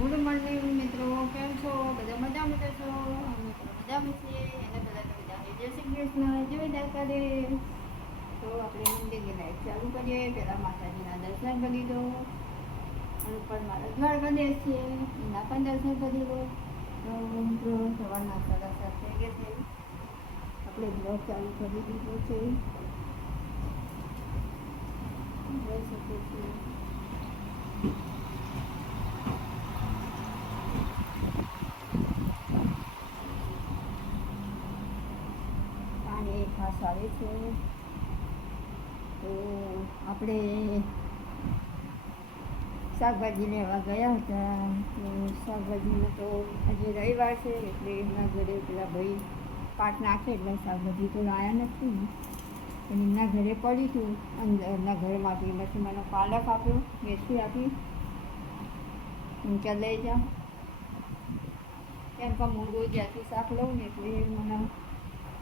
Good morning મિત્રો, કેમ છો? બધા મજામાં છો? અમે પણ મજામાં છીએ. એને બધા જય શ્રી કૃષ્ણ, જય દ્વારકાધીશ. તો આપણે મંદિરની લાઈટ ચાલુ કરીએ. પહેલાં માતાજીના દર્શન કરી દો. અને પણ મારા દ્વારકાધીશ છે, એના પણ દર્શન કરી દો. તો મિત્રો સવારના 7:30 થઈ ગયા છે. આપણે બ્લોગ ચાલુ કરી દીધો છે. જોઈ શકીએ છીએ. ખાસ આવે છે. તો આપણે શાકભાજી લેવા ગયા હતા. તો શાકભાજીમાં તો આજે રવિવાર છે એટલે એમના ઘરે પેલા ભાઈ પાટ નાખે એટલે શાકભાજી તો લાયા નથી. પણ એમના ઘરે પડી હતું અંદર એમના ઘરમાંથી. પછી મને પાલક આપ્યો, મેથી આપી. હું ત્યાં લઈ જાઉં કેમ કે હું રોજ જ્યાંથી શાક લઉં ને એટલે મને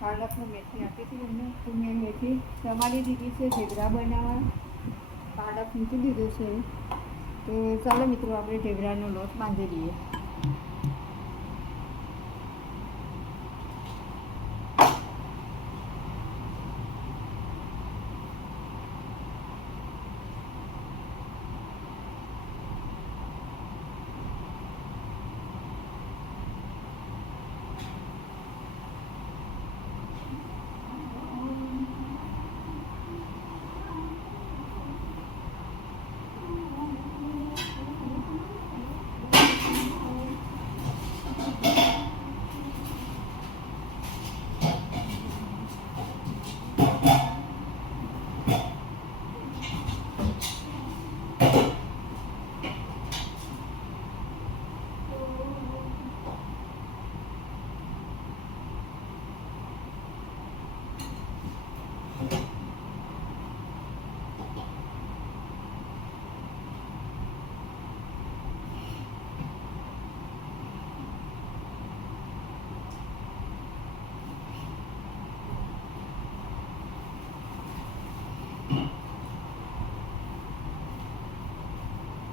પાલકને મેથી આપી હતી એમને. તો મેં મેથી સમારી દીધી છે ઢેબરા બનાવવા. પાલક મૂકી દીધો છે. તો ચાલો મિત્રો આપણે ઢેબરાનો લોટ બાંધી દઈએ.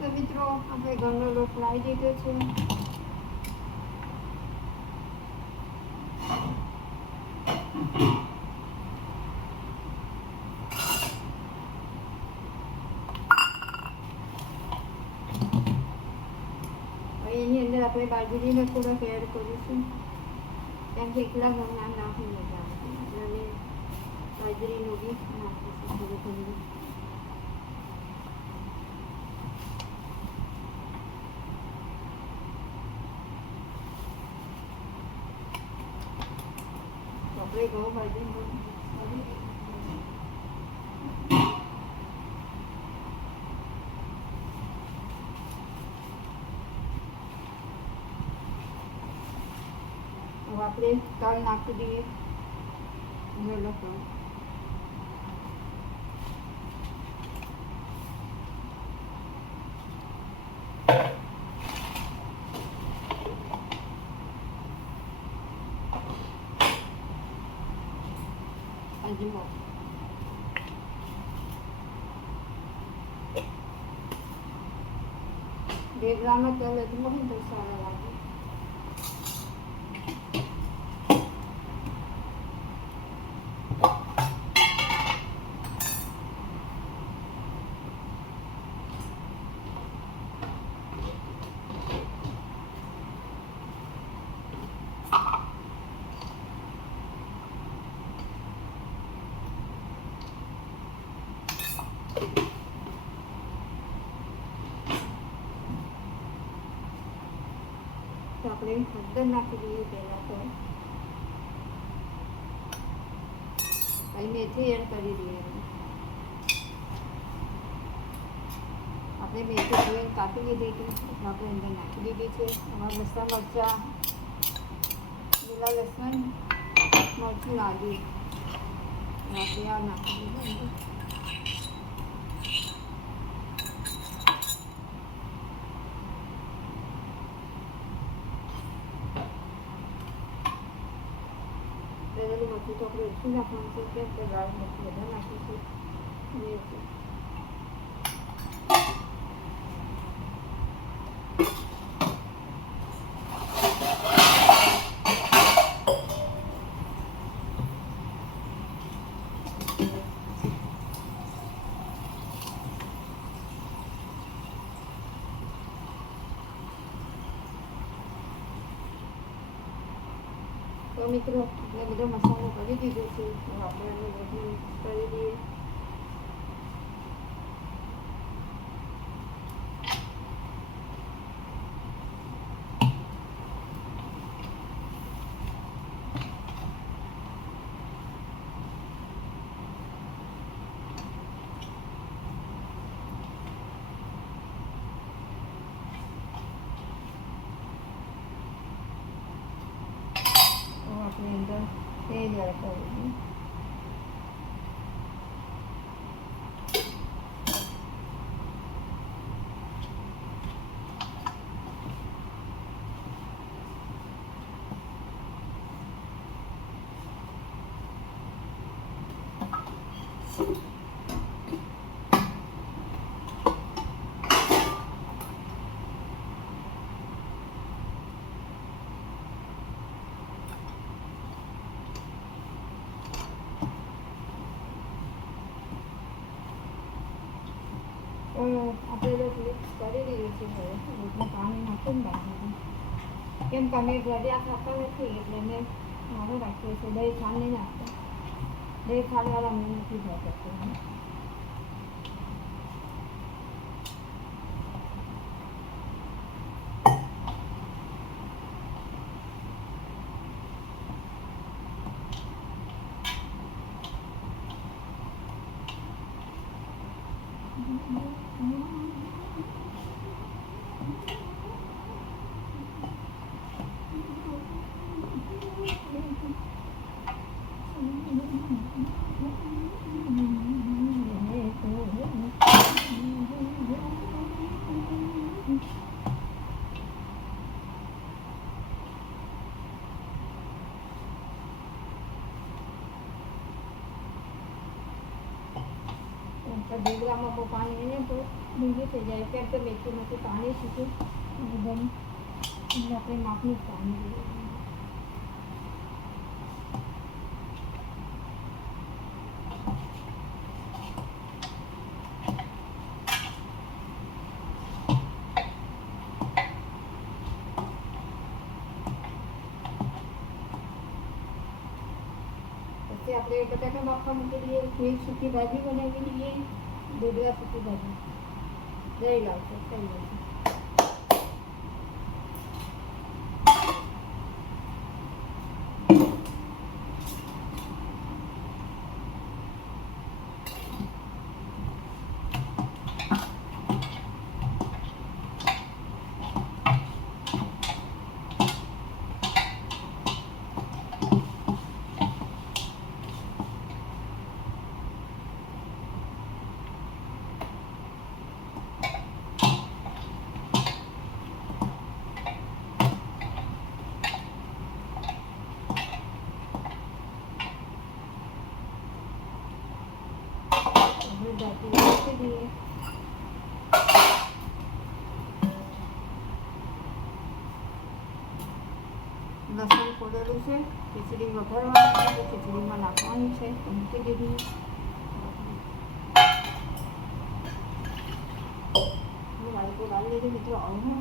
તો મિત્રો આપણે ઘરનો લોટ લાવી દીધો છે. એની અંદર આપણે બાજરીનો થોડોક એડ કરીશું. કેમ કે એકલા ઘરના નાખી મજા આવશે એટલે બાજરીનો બી નાખીશું થોડું થોડું. આપણે ઘઉં બાજરી આપણે તલ નાખી દઈએ. લોકો અજમો ઢેબરામાં તલ અજમો બી બહુ સારા લાગે. તો આપણે હળદર નાખી દઈએ પહેલાં. તો અહીં મેથી એડ કરી દઈએ. આપણે મેથી ધોઈને કાપી લીધી હતી આપણે અંદર નાખી દીધી છે. એમાં મરચાં, લીલા લસણ, મરચું લાગી આપણે આ નાખી દીધું. પહેલાંનું મરચું તો આપણે ઓછું નાખવાનું છે. કેમ કે લાલ મરચું બધા નાખીશું. તો મિત્રો આપણે બધો મસાલો કરી દીધો છે, તો આપણે એને બધું મિક્સ કરી દઈએ. આપણે અંદર તેલ એડ કરીશું. આપણે મિક્સ કરી દીધું છે. હવે દૂધમાં પાણી નાખીને બાંધવાનું. કેમ કે અમે ગળ્યા ખાતા નથી એટલે મેં મારું રાખ્યું છે. દહીં ખાંડ નહીં નાખતા. દહીં ખાંડવાળા અમે નથી ભાવતા. ઢોકળામાં બહુ પાણી એને તો ભીંગું થઈ જાય. કેમ કે મેથીમાંથી પાણી છૂટું એકદમ એટલે આપણે માપનું જ પાણી જોઈએ. પછી આપણે બટાકા બાફવા મૂકી દઈએ. એક સૂકી ભાજી બનાવી દઈએ. દૂધવા સૂકી ભાજી દહીં લાવશે થઈ જશે. જાતી મૂકી દઈએ. લસણ ફોડેલું છે. ખીચડી વઘારવાની છે. ખીચડીમાં નાખવાની છે. મૂકી દીધી. વાળકો ડાળી દીધી. મિત્રો આવું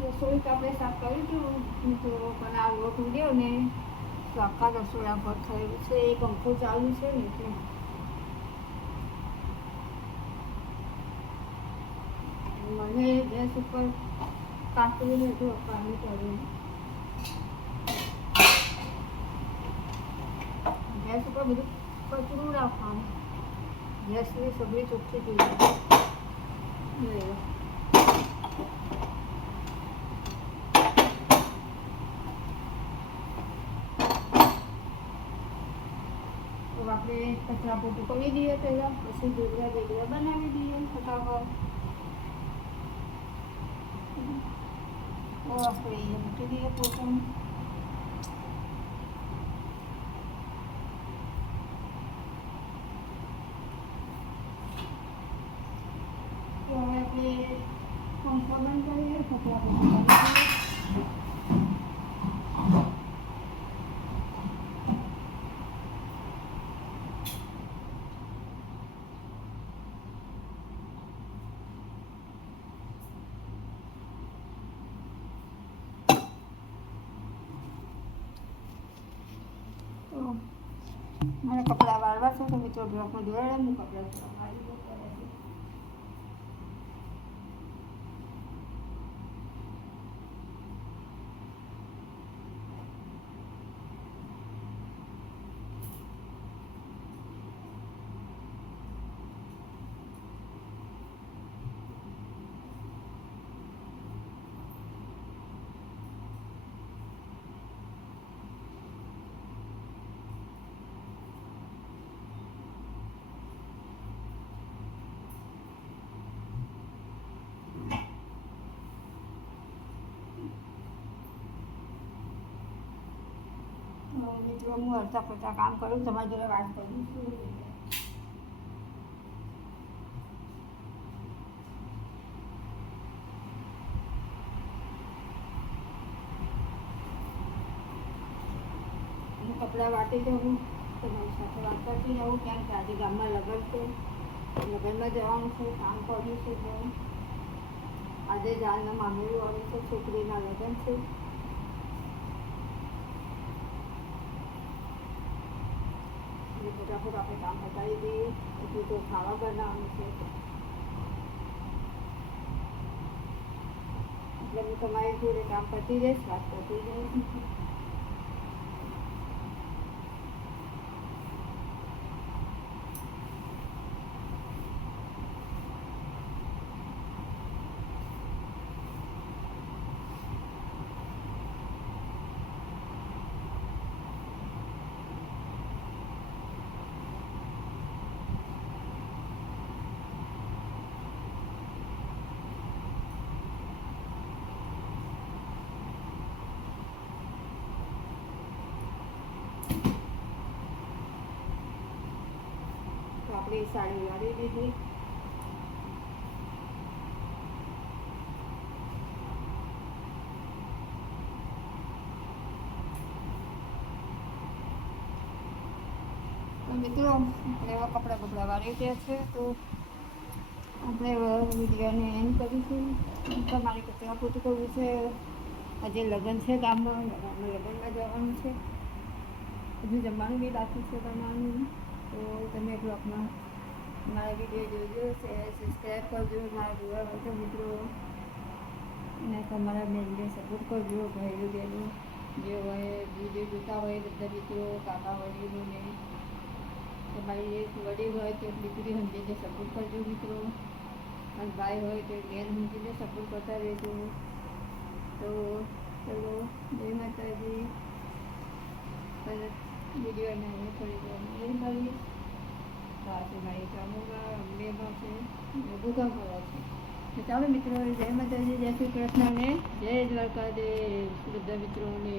રસોઈ તો આપણે સાફ કરીશું તો પણ આ લોટ ઉડ્યો ને તો આખા રસોડા પર થયેલું છે. એ પંખો ચાલુ છે ને એટલે મને ગેસ ઉપર કાકડીને જો પાણી પડ્યું. ગેસ ઉપર બધું કચરું રાખવાનું. ગેસની સગડી ચોખ્ખી જોઈએ. તો આપણે કચરા પોતું કરી દઈએ પહેલાં, પછી ઢોકળા બનાવી દઈએ ફટાફટ. તો આપણે મૂકી દઈએ પોતું. તો હવે આપણે પંખો બંધ કરીએ, કચરા પોતું કરી દઈએ. મને કપડાં વાળવા છે તો મિત્રો બ્લોકમાં જોડાડે. હું કપડાં વાળી દઉં. મિત્રો હું હરતા ફરતા કામ કરું, તમારી જોડે વાત કરું છું. હું કપડાં વાટી દઉં, તમારી સાથે વાત કરતી રહું. ક્યાંક આજે ગામમાં લગ્ન છે, લગ્નમાં જવાનું છે, કામ કર્યું છે. તો આજે જાનના મામેરું આવે છે, છોકરીના લગ્ન છે. ફટાફટ આપણે કામ પતાવી દઈએ. એટલું તો ખાવા બનાવવાનું છે એટલે હું તમારી જોડે કામ પતી જઈશ, વાત કરતી જઈશ. આપણે સાડી વાળી દીધી. મિત્રો આપણે એવા કપડાં વાળી ગયા છે તો આપણે વિડીયોને એન્ડ કરીશું. તમારે કચરા પોતું કરવું છે. આજે લગ્ન છે ગામમાં, લગ્નમાં જવાનું છે. હજુ જમવાનું બી બાકી છે બનાવવાનું. તો તમે બ્લોગમાં મારા વિડીયો જોજો, સબસ્ક્રાઈબ કરજો. મારા જોવા હોય તો મિત્રો અને તમારા બેનને સપોર્ટ કરજો. ભાઈઓ બહેનો જે હોય વિડીયો જોતા હોય બધા મિત્રો, કાકા વડીલોને, તમારી એક વડીલ હોય તો દીકરી સમજીને સપોર્ટ કરજો મિત્રો. અને ભાઈ હોય તો બેન સમજીને સપોર્ટ કરતા રહેજો. તો ચલો, જય માતાજી. વિડીયોને થોડી વાર કરીએ. પાસે મારી કામોમાં અંબેમાં છે, બધું કામ કરવા છે. તો ચાલો મિત્રો, જય માતાજી, જય શ્રી કૃષ્ણ ને જય દ્વારકાધીશ બધા મિત્રોને.